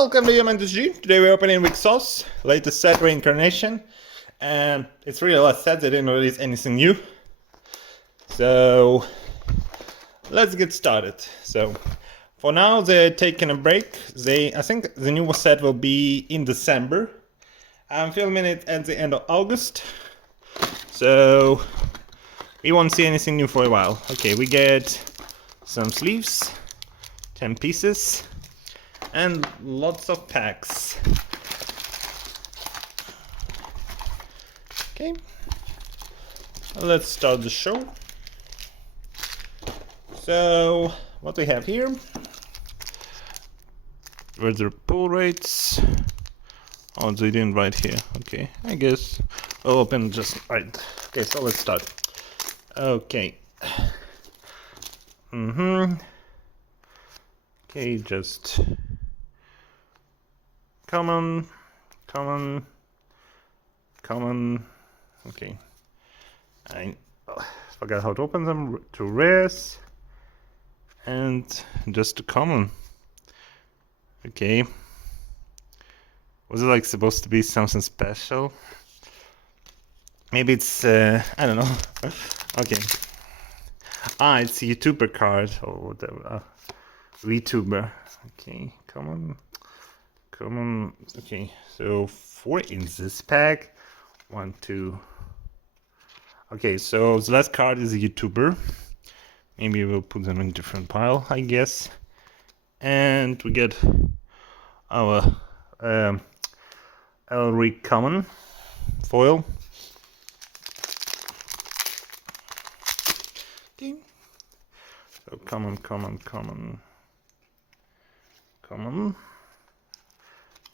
Welcome to G. Today we're opening Wixoss, latest set reincarnation, and it's really a lot of sets. They didn't release anything new, so let's get started. So for now they're taking a break. I think the new set will be in December. I'm filming it at the end of August, so we won't see anything new for a while. Okay, we get some sleeves, 10 pieces. And lots of packs. Okay, let's start the show. So, what we have here? Where's the pull rates? Oh, they didn't write here. Okay, I guess I'll open just right. Okay, so let's start. Okay. Okay, just common. Okay, I forgot how to open them. To rares and just to common. Okay, was it like supposed to be something special? Maybe it's I don't know. Okay, it's a YouTuber card or whatever. VTuber. Okay, common. Okay, so 4 in this pack. 1, 2. Okay, so the last card is a YouTuber. Maybe we'll put them in a different pile, I guess. And we get our Re common foil. Okay. So common.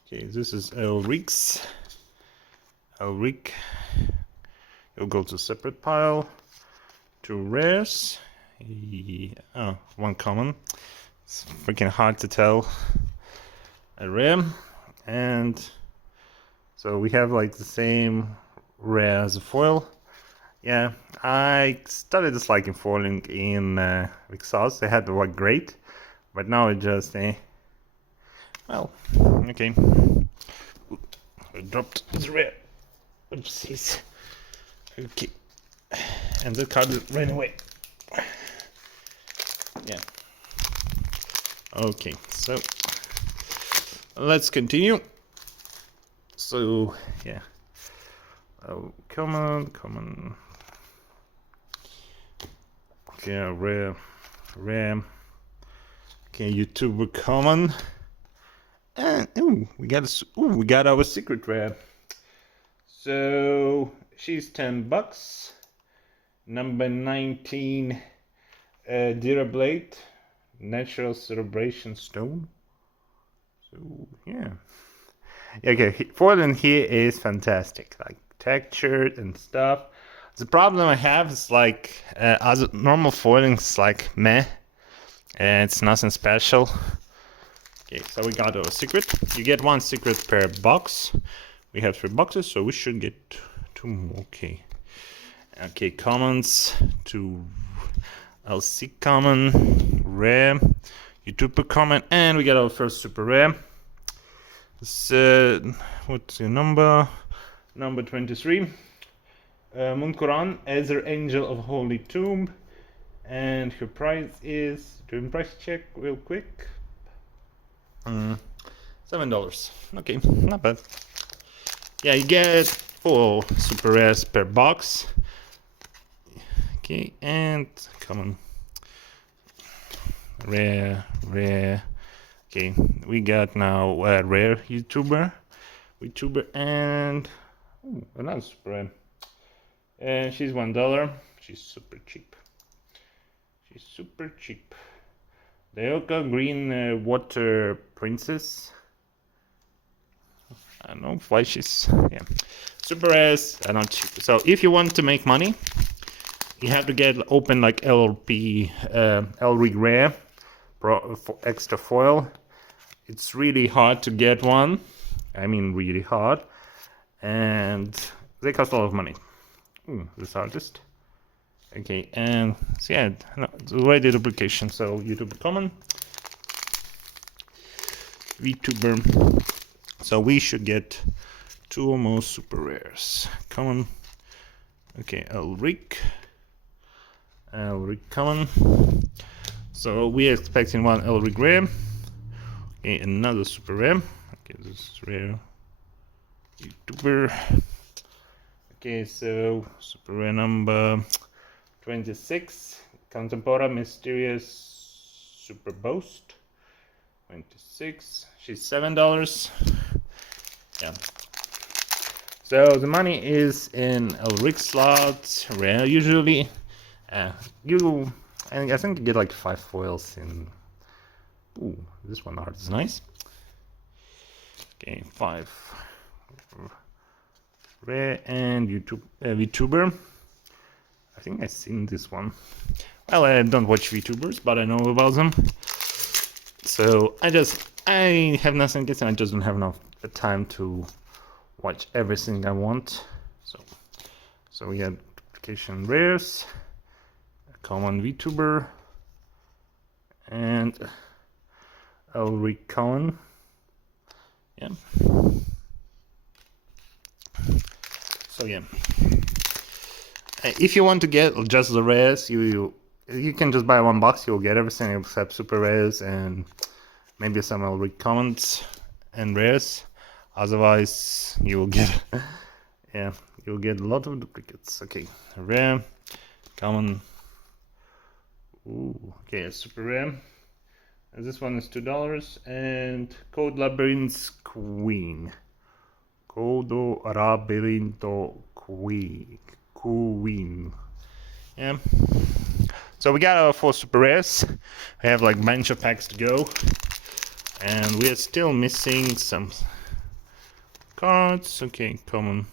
Okay, this is Elric. It'll go to separate pile. 2 rares. Oh, 1 common. It's freaking hard to tell. A rare. And so we have like the same rare as a foil. Yeah, I started disliking foiling in Wixoss. They had the work great, but now it just well, okay. I dropped this rare. Oopsies. Okay. And the card ran away. Yeah. Okay, so let's continue. So, yeah. Oh, common. Okay, rare. Okay, YouTuber common. And we got our secret rare. So she's $10. Number 19, Dirablade, Natural Cerebration Stone. So yeah. Okay, foil in here is fantastic, like textured and stuff. The problem I have is like other normal foiling's like meh, and it's nothing special. Okay, so we got our secret. You get 1 secret per box. We have 3 boxes, so we should get 2 more. Okay, commons, 2 LC common, rare, YouTuber common, and we got our first super rare. This, what's your number? Number 23. Munkuran, Ezra Angel of Holy Tomb, and her price is, doing price check real quick. $7. Okay, not bad. Yeah, you get 4 super rares per box. Okay, and common, rare. Okay, we got now a rare YouTuber, and another super rare. And she's $1. She's super cheap. The Oka Green Water Princess. I don't know why she's, yeah. Super rares are not cheap. So if you want to make money, you have to open like Elric rare for extra foil. It's really hard to get one. I mean, really hard, and they cost a lot of money. This artist. Okay, and so yeah, no, it's already duplication. So YouTube common. VTuber. So we should get 2 or more super rares. Come on. Okay, Elric, come on. So we are expecting 1 Elric rare. Okay, another super rare. Okay, this is rare. VTuber. Okay, so super rare number 26. Contempora Mysterious Super Boast. 26. She's $7. Yeah. So the money is in Elric slots, rare usually. I think you get like 5 foils in. Ooh, this one art is nice. Okay, 5 rare and VTuber. I think I've seen this one. Well, I don't watch VTubers, but I know about them. So I have nothing to say. I just don't have enough time to watch everything I want. So we had duplication rares, a common VTuber, and Elric common. Yeah. So yeah. If you want to get just the rares, you can just buy 1 box. You'll get everything except super rares and maybe some Elric commons and rares. Otherwise, you will get you'll get a lot of duplicates. Okay, rare, common. Ooh, okay, a super rare. And this one is $2 and Code Labyrinth's Queen. Codo Labyrinto Queen. Yeah. So we got our 4 super rares. We have like a bunch of packs to go, and we are still missing some cards. Okay, common.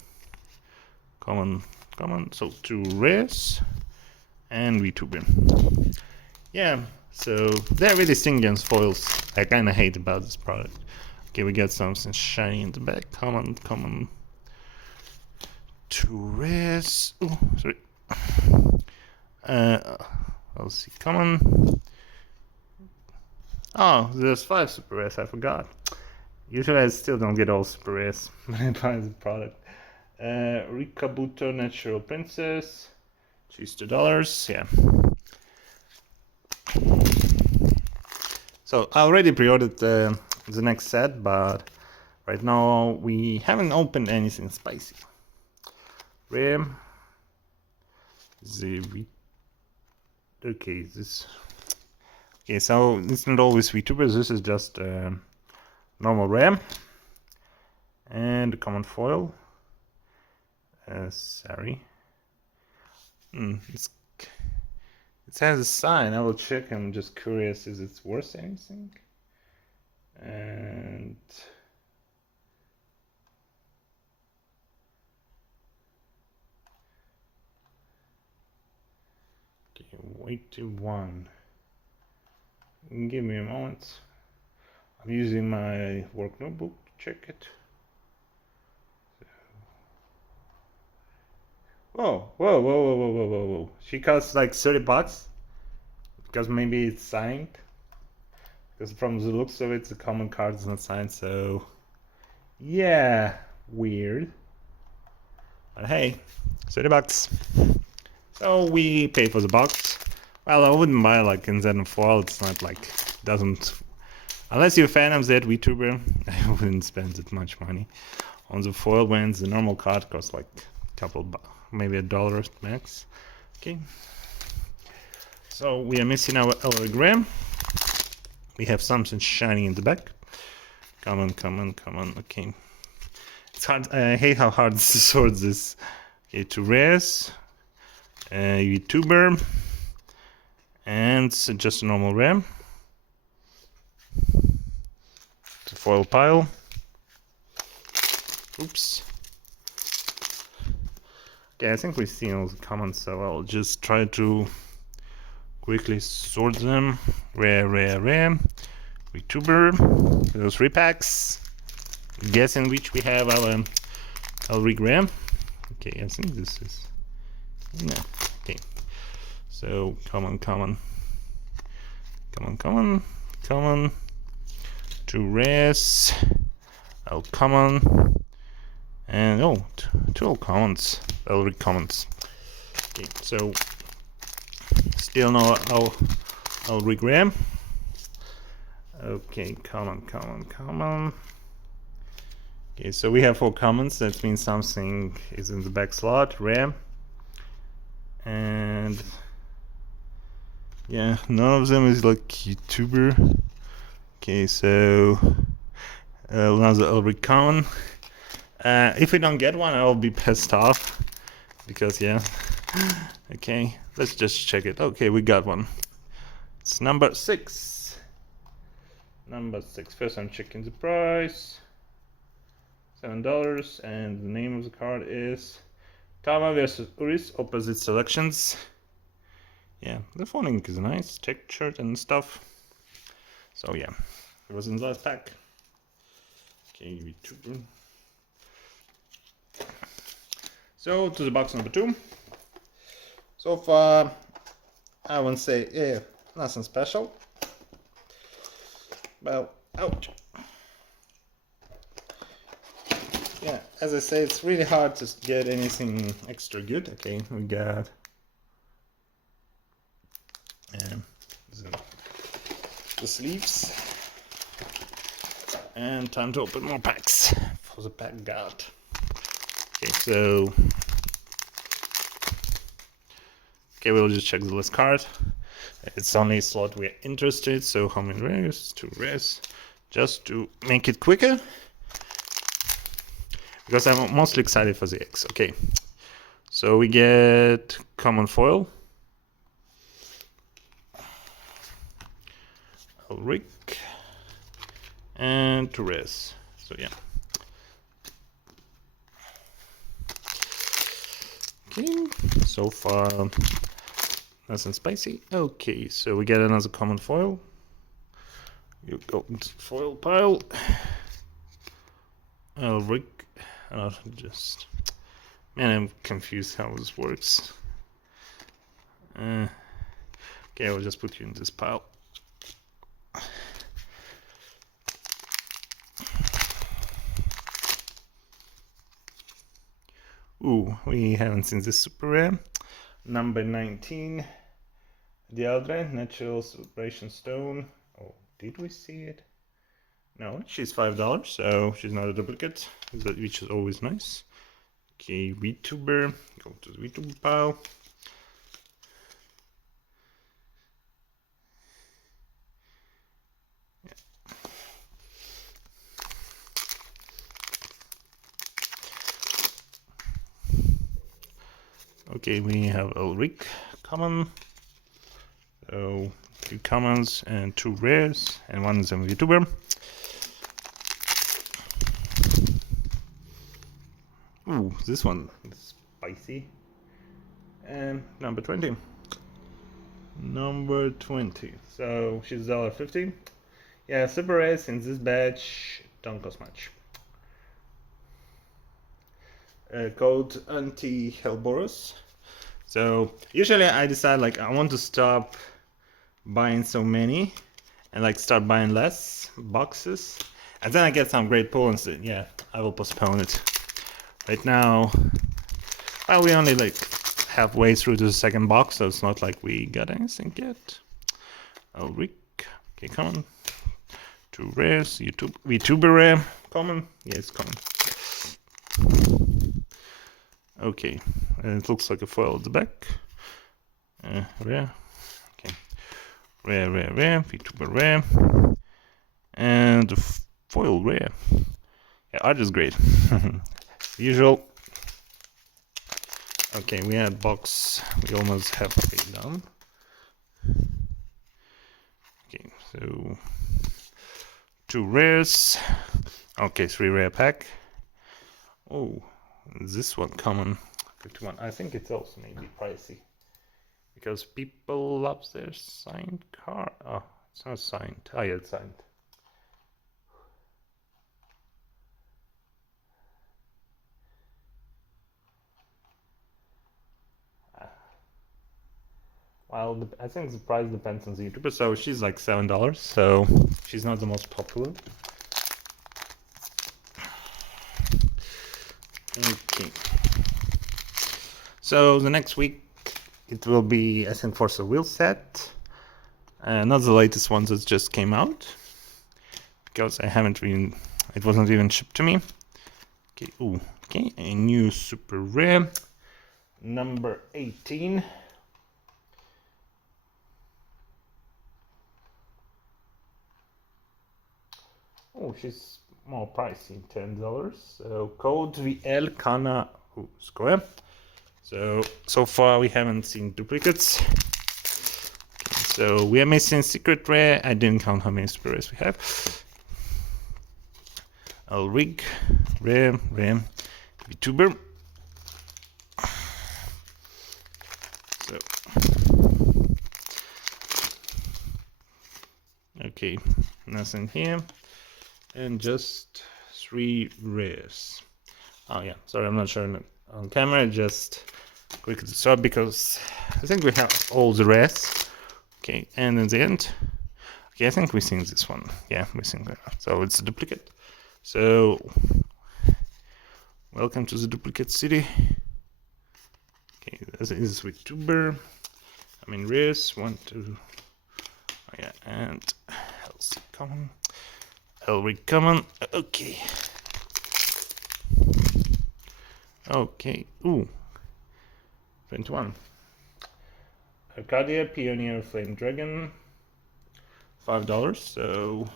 So 2 rares and VTuber. Yeah. So they're really stingy foils. I kind of hate about this product. Okay, we got something shiny in the back. Common. 2 rares. Oh, sorry. I'll see. Common. Oh, there's 5 super rares. I forgot. Usually I still don't get all super rares when I buy the product. Rikabuto Natural Princess. She's $2. Yeah. So I already pre-ordered the next set, but right now we haven't opened anything spicy. Rare. Okay, this. Okay, so it's not always VTubers. This is just normal rare and a common foil. Sorry. It has a sign. I will check. I'm just curious. Is it worth anything? And okay, wait to 1. Give me a moment. I'm using my work notebook to check it. Whoa. She costs like $30 because maybe it's signed. Because from the looks of it, the common card is not signed, so yeah, weird. But hey, $30. So we pay for the box. Well, I wouldn't buy like in Z4. It's not like doesn't. Unless you're a fan of that VTuber, I wouldn't spend that much money on the foil when the normal card costs like a couple, maybe $1 max. Okay. So we are missing our Elric. We have something shiny in the back. Come on. Okay. It's hard. I hate how hard to sort this. Okay, 2 rares, VTuber, and just a normal rare. The foil pile. Oops. Okay, I think we've seen all the comments, so I'll just try to quickly sort them. Rare. VTuber. Those 3 packs. Guessing which we have our Elric rare. Okay, I think this is. No. Okay. So common. 2 rares, common, and two commons, commons. Okay, so still no regram. Okay, common. Okay, so we have 4 commons. That means something is in the back slot, rare, and yeah, none of them is like YouTuber. Okay, so another Elric common. If we don't get one, I'll be pissed off because yeah. Okay, let's just check it. Okay, we got one. It's number 6. Number 6. First, I'm checking the price. $7, and the name of the card is Tama versus Uris, opposite selections. Yeah, the folding is nice, textured and stuff. So yeah, it was in the last pack. Okay, VTuber. So to the box number 2. So far, I won't say nothing special. Well, ouch. Yeah, as I say, it's really hard to get anything extra good. Okay, we got the sleeves, and time to open more packs for the pack guard. Okay, so we'll just check the list card. It's only a slot we're interested, so how many rares? 2 rares, just to make it quicker, because I'm mostly excited for the X. Okay, so we get common foil, Elric, and 2 rares. So yeah. Okay, so far nice and spicy. Okay, so we get another common foil. You go into the foil pile. Elric. Just man, I'm confused how this works. Okay, I'll just put you in this pile. Ooh, we haven't seen this super rare. Number 19, Dialdre, Natural Celebration Stone. Oh, did we see it? No, she's $5, so she's not a duplicate, which is always nice. Okay, VTuber, go to the VTuber pile. Okay, we have Elric common. So 2 commons and 2 rares, and 1 is a VTuber. Ooh, this one is spicy. And number 20. Number 20. So she's $1.50. Yeah, super rares in this batch don't cost much. Code anti-Hellboros. So usually I decide like I want to stop buying so many and like start buying less boxes, and then I get some great pull and say, yeah, I will postpone it. Right now, well, we only like halfway through the second box, so it's not like we got anything yet. Elric, okay, common. 2 rares, VTuber rare, common, yes, common. Okay, and it looks like a foil at the back. Rare, okay. Rare, VTuber rare, and the foil rare. Yeah, art is great. Usual. Okay, we had box. We almost halfway done. Okay, so 2 rares. Okay, 3 rare pack. Oh, this one common. Good one. I think it's also maybe pricey because people love their signed card. Oh, it's not signed. Oh, yeah, it's signed. Well, I think the price depends on the YouTuber. So she's like $7, so she's not the most popular. Okay. So the next week it will be, I think, for the wheel set. Not the latest ones that just came out, because I haven't even, it wasn't even shipped to me. Okay, ooh, okay, a new super rare, number 18. Oh, she's more pricey, $10. So code VL Kana Square. So far we haven't seen duplicates. Okay, so we are missing secret rare. I didn't count how many super rares we have. Rig, rare, VTuber. So okay, nothing here. And just 3 rares. Oh yeah, sorry, I'm not showing it on camera, just quickly to start because I think we have all the rares. Okay, and in the end, okay, I think we've seen this one. Yeah, we've seen that. So it's a duplicate. So welcome to the duplicate city. Okay, this is with tuber. I mean rares, 1, 2. Oh yeah, and LC common. Elric common. Okay. Okay. Ooh. 21. Arcadia Pioneer Flame Dragon. $5. So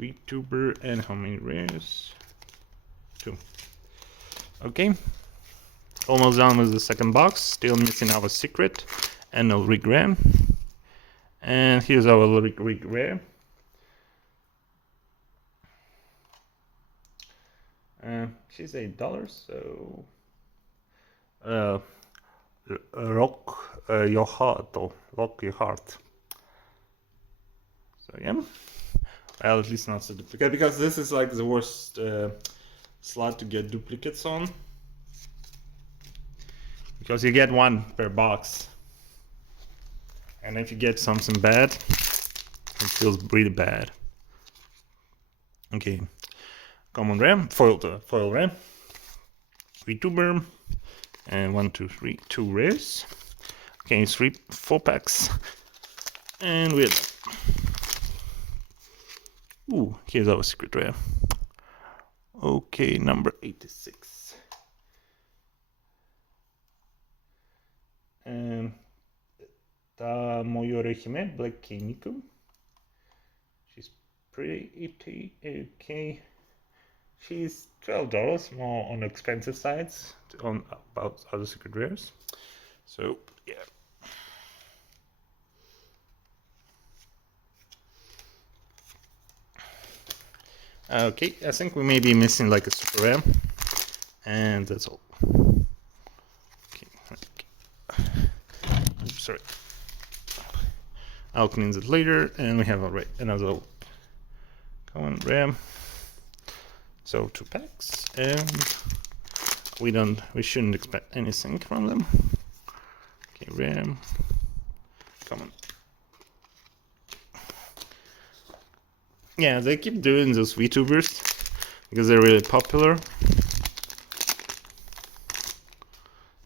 VTuber and how many rares? 2. Okay. Almost done with the second box. Still missing our secret and Elric rare. And here's our Elric rare. She's $8, so rock your heart, or rock your heart. So yeah, well, at least not a duplicate, because this is like the worst slot to get duplicates on, because you get 1 per box, and if you get something bad, it feels really bad. Okay. Common rare, foil rare, VTuber, and 1, 2, 3, 2 rares. Okay, 4 packs, and we're done. Ooh, here's our secret rare. Okay, number 86. Ta Moyorehime Black Kimiko. She's pretty okay. She's $12, more on the expensive sides on about other secret rares. So yeah. Okay, I think we may be missing like a super rare, and that's all. Okay. Oops, sorry. I'll clean it later, and we have another common rare. So 2 packs, and we shouldn't expect anything from them. Okay, rare, common. Yeah, they keep doing those VTubers because they're really popular.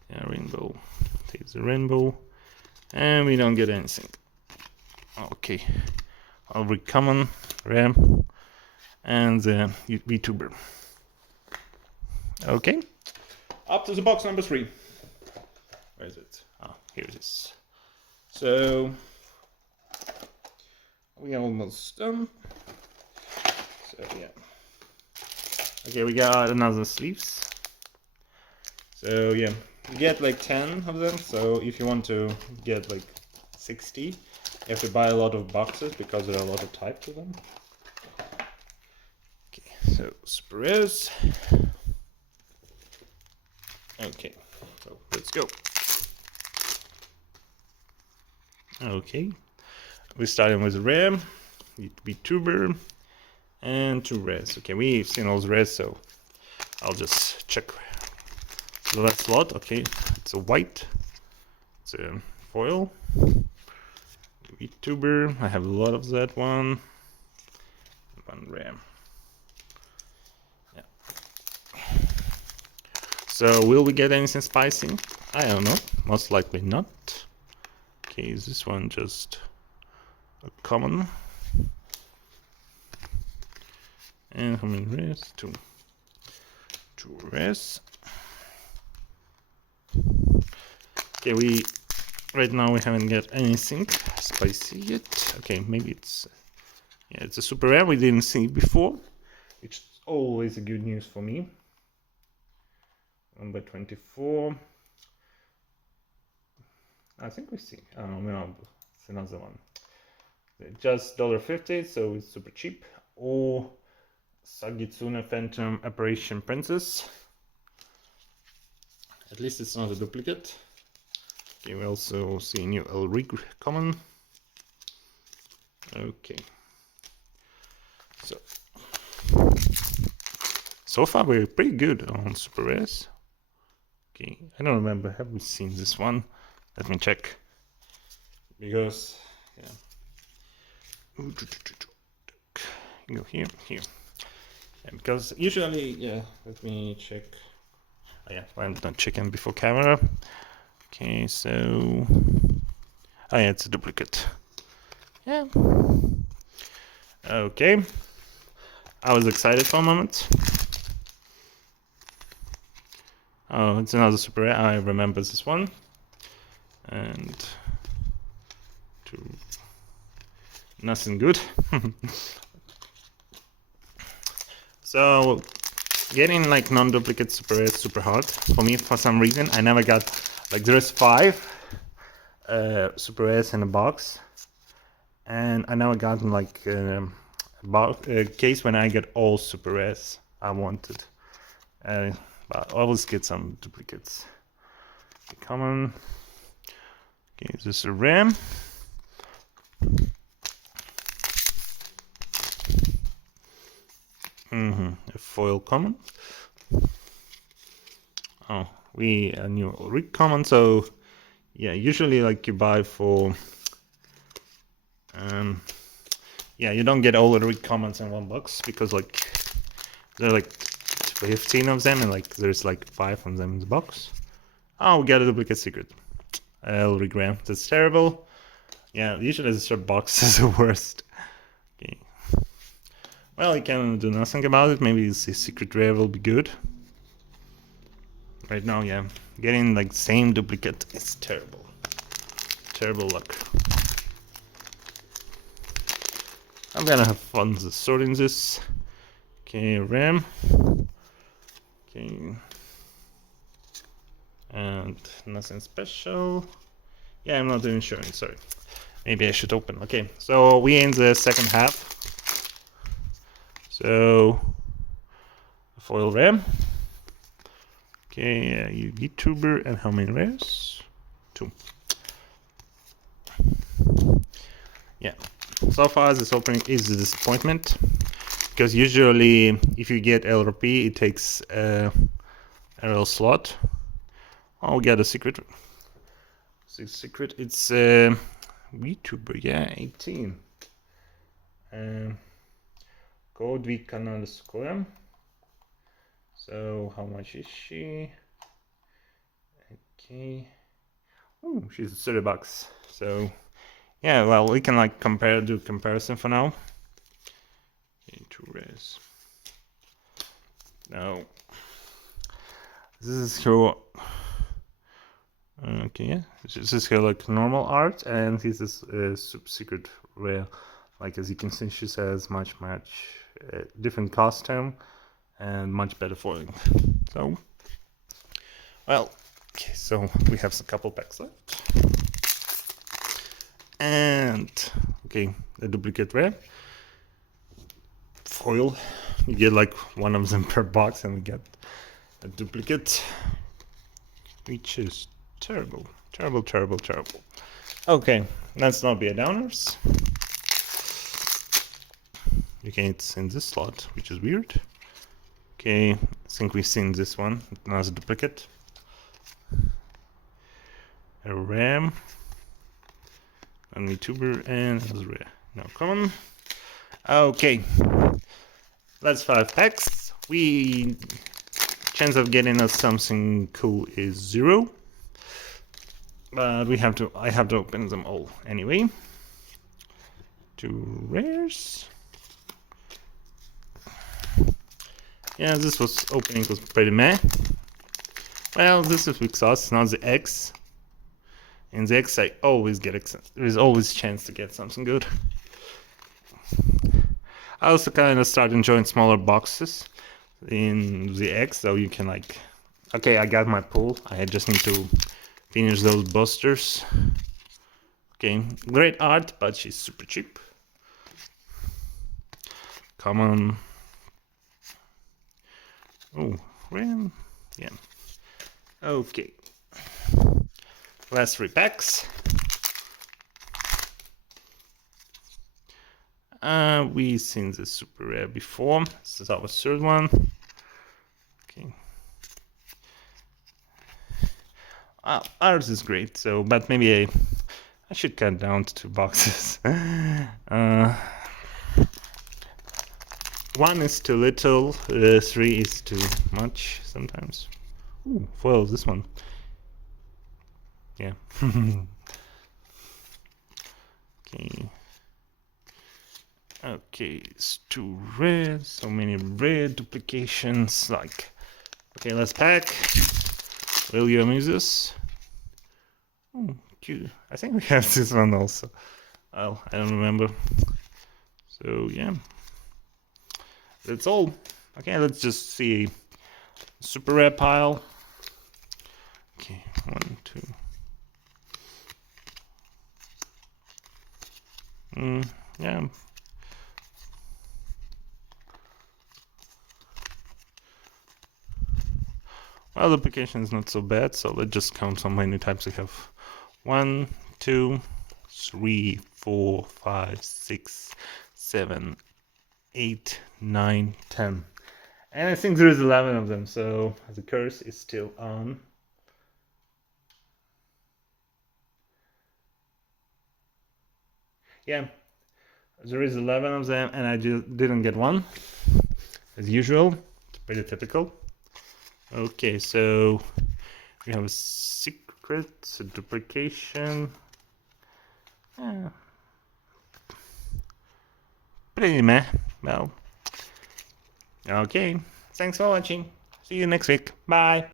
Yeah, rainbow, take the rainbow, and we don't get anything. Okay, I'll read common, rare, and the VTuber. Okay, up to the box number 3. Where is it? Ah, here it is. So we almost done. So yeah. Okay, we got another sleeves. So yeah, you get like 10 of them. So if you want to get like 60, you have to buy a lot of boxes because there are a lot of types of them. So super rares. Okay, so let's go. Okay, we're starting with rare, VTuber, and 2 rares. Okay, we've seen all the rares, so I'll just check the last lot. Okay, it's a white, it's a foil. VTuber, I have a lot of that one. One rare. Yeah. So will we get anything spicy? I don't know. Most likely not. Okay, is this one just a common? And how many rares? Two. Two rares. Okay, right now we haven't got anything spicy yet. Okay, maybe it's it's a super rare we didn't see before, which is always a good news for me. Number 24. I think we see. Oh no, it's another one. Just $1.50, so it's super cheap. Or Sagitsune Phantom Apparition Princess. At least it's not a duplicate. Okay, we also see a new Elrig common. Okay. So far we're pretty good on super rares. Okay, I don't remember, have we seen this one? Let me check. Because, yeah. Go here. Yeah, because usually, yeah, let me check. Oh yeah, I'm not checking before camera. Okay, so... Oh yeah, it's a duplicate. Yeah. Okay. I was excited for a moment. Oh, it's another super rare. I remember this one. And... nothing good. So... getting like non-duplicate super rare is super hard for me for some reason. I never got like there's 5 super rares in a box, and I never gotten like a case when I get all super rares I wanted. But I always get some duplicates. Common. Okay, is this a rare? A foil common. Oh, a new rig common. So yeah, usually like you buy for yeah, you don't get all the rig commons in one box because like there are like 15 of them and like there's like 5 of them in the box. Oh, we got a duplicate secret. Elrig Ram. That's terrible. Yeah, usually the short box is the worst. Okay. Well, you can do nothing about it. Maybe the secret rare will be good. Right now, yeah, getting like same duplicate is terrible. Terrible luck. I'm gonna have fun sorting this. Okay, RAM. Okay. And nothing special. Yeah, I'm not even sure. Sorry. Maybe I should open. Okay, so we in the second half. So, foil RAM. Okay, YouTuber, and how many rares? 2. Yeah, so far this opening is a disappointment because usually if you get LRP it takes a real slot. Oh, we got a secret. Secret. It's VTuber. Yeah, 18. Code we cannot score. So how much is she? Okay. Oh, she's $30. So yeah, well, we can like do comparison for now. Okay, 2 rares. No. This is her. Okay, yeah. This is her like normal art, and this is a super secret rare. Like as you can see, she says much different costume and much better foiling. So, well, okay. So we have a couple packs left. And okay, a duplicate rare foil. You get like one of them per box, and we get a duplicate, which is terrible. Okay, let's not be a downers. Okay, it's in this slot, which is weird. Okay, I think we've seen this one. Now it's a duplicate. A RAM. An YouTuber and a rare. No common. Okay. That's 5 packs. Chance of getting us something cool is 0. But I have to open them all anyway. 2 rares. Yeah, this opening was pretty meh. Well, this is Wixoss, not the X. In the X, I always there's always a chance to get something good. I also kind of start enjoying smaller boxes in the X, so you can like, okay, I got my pull. I just need to finish those boosters. Okay, great art, but she's super cheap. Come on. Oh, ram. Yeah. Okay. Last 3 packs. We've seen the super rare before. This is our 3rd one. Okay. Ours is great, so but maybe I should cut down to 2 boxes. 1 is too little, 3 is too much sometimes. Ooh, foil this one. Yeah. Okay. Okay, it's too rare. So many rare duplications. Like, okay, let's pack. Will you amuse us? Oh, cute. I think we have this one also. Well, I don't remember. So yeah, that's all. Okay, let's just see. Super rare pile. Okay, 1, 2. Yeah. Well, the application is not so bad, so let's just count how many types we have. 1, 2, 3, 4, 5, 6, 7, 8, 9, 10. And I think there is 11 of them, so the curse is still on. Yeah, there is 11 of them, and I didn't get one, as usual. It's pretty typical. Okay, so we have a secret, a duplication. Yeah. Pretty meh. Well, okay. Thanks for watching. See you next week. Bye.